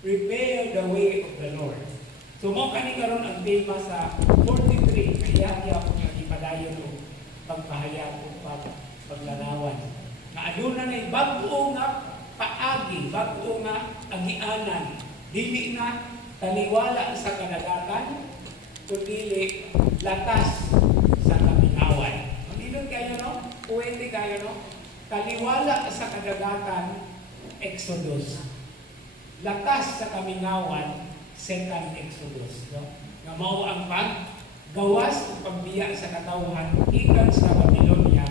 Prepare the way of the Lord. So mo kani karon ang tema sa 43 kaya ako nga ipadayon og pagpahayag o paglalawan. Na aduna nay bag-o nga paagi, bag-o nga agianan, dili na taliwala sa kadagatan kundi latas sa kamingawan. Manilod kayo no? Puwede kayo no? Taliwala sa kadagatan, Exodus. Latas sa kamingawan, second Exodus. No? Nga mao ang paggawas o pagbiya sa katawhan ikan sa Babylonia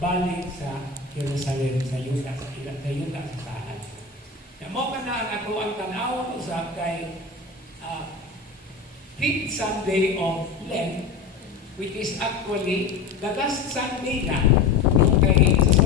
balik sa Jerusalem, sa Yuda, sa saan. Nga mao ka na ang ato ang tanawon usab kay Fifth Sunday of Lent, which is actually the last Sunday na. Okay, sa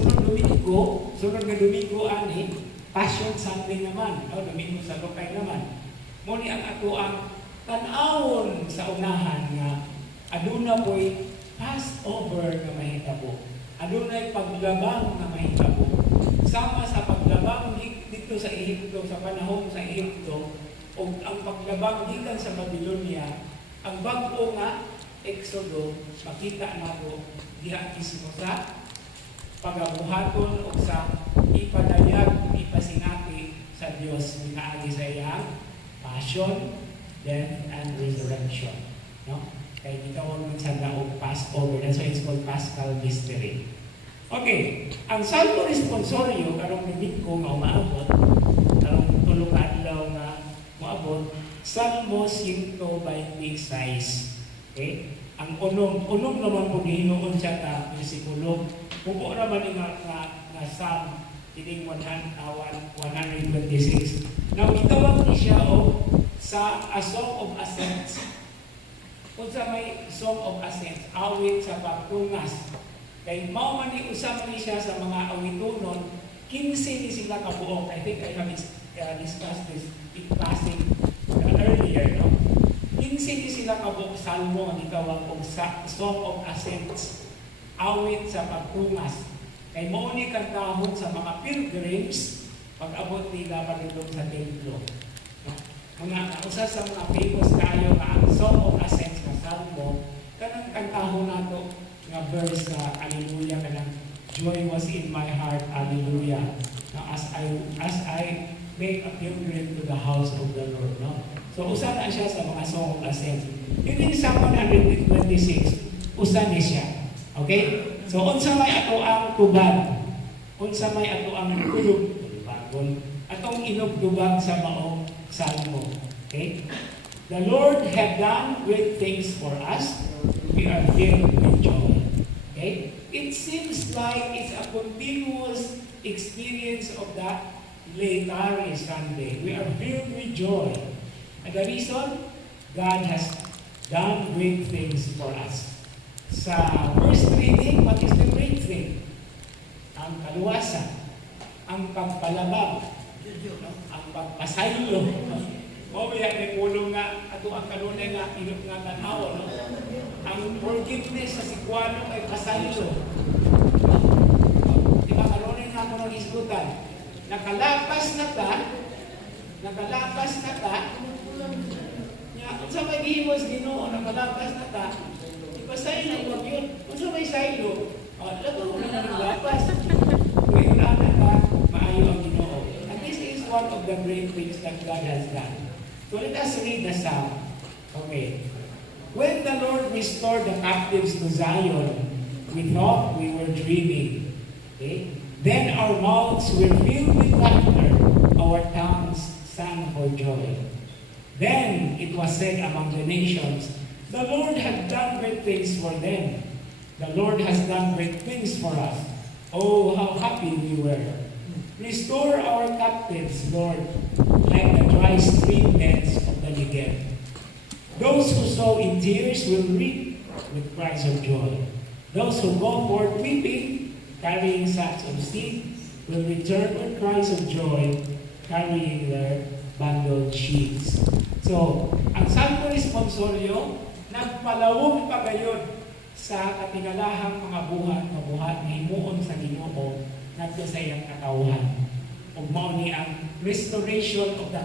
sunod nga Domingo ani, Passion Sunday naman, o Domingo sa Lokay naman. Muni ang ato ang tanawon sa unahan nga aduna po'y Passover nga mahitabo. Adunay paglabang nga mahitabo. Sama sa paglabang dito sa Ehipto, sa panahon sa Ehipto, o ang paglabang gikan sa Babylonia, ang bag-o nga Exodo, makita nato diha mismo sa pagabuhaton o sa ipadayag, ipasinati sa Dios minaagi sa iyang passion, death, and resurrection. No? Kaya gitawag man sa naog Passover. That's why it's called Paschal Mystery. Okay, ang Salmo Responsorio karong Domingo nga umaabot, karong tulong adlaw nga umaabot, Salmo 126. Okay? Ang unong naman po gihinuon siya ka bersikulo. Pupo naman nga Psalm tining 126. Now, itawag ni siya sa A Song of Ascents. Kung sa may Song of Ascents, awit sa pagtungas. Kay mao man ni usab ni siya sa mga awitunon, 15 ni sila kabuok. I think I have discussed this in passing earlier, no? 15 ni sila kabuok salmo ni tawag og Song of Ascents. Awit sa pagtungas. Kay mao ni kantahon sa mga pilgrims pag-abot nila padulong sa templo. Mga usa sa mga famous kayo nga ang Song of Ascents nga salmo, kanang kantahon nato nga verse na Hallelujah, kanang joy was in my heart, Hallelujah. Now, as I make a pilgrim to the house of the Lord, no? So usa na siya sa mga Song of Ascents. Yung sa 126, usa ni siya. Okay? So, unsa may ato ang tubag, unsa may ato ang tulog, atong inugtubag sa maong salmo. Okay? The Lord have done great things for us. We are filled with joy. Okay? It seems like it's a continuous experience of that Laetare Sunday. We are filled with joy. And the reason, God has done great things for us. Sa first reading, what is the great thing? Ang kaluwasan, ang pagpalabang, ang pagpasaylo. O kaya may pulong nga, ato ang kanunay nga, inot nga tanaw, no? Ang forgiveness sa sikwano ay pasaylo. Di ba kanunay nga mo ng isgutan? Nakalapas na ta, kung sa may gihimos Ginoo, nakalapas na ta, pasaylo mo yun. Kung sa may saylo, lato mo na naglapas. Kung inanan ka, maayo ang Ginoo. And this is one of the great things that God has done. So let us read the Psalm. Okay. When the Lord restored the captives to Zion, we thought we were dreaming. Okay? Then our mouths were filled with laughter, our tongues sang for joy. Then it was said among the nations, the Lord has done great things for them. The Lord has done great things for us. Oh, how happy we were. Restore our captives, Lord, like the dry stream beds of the Negev. Those who sow in tears will reap with cries of joy. Those who go forth weeping, carrying sacks of seed, will return with cries of joy, carrying their bundled sheaves. So, ang Salmo Responsorio, nagpalawog pa gayon sa katingalahang mga buhat na himuon sa Ginoo ngadto sa iyang katawhan. Ug mao ni ang restoration of the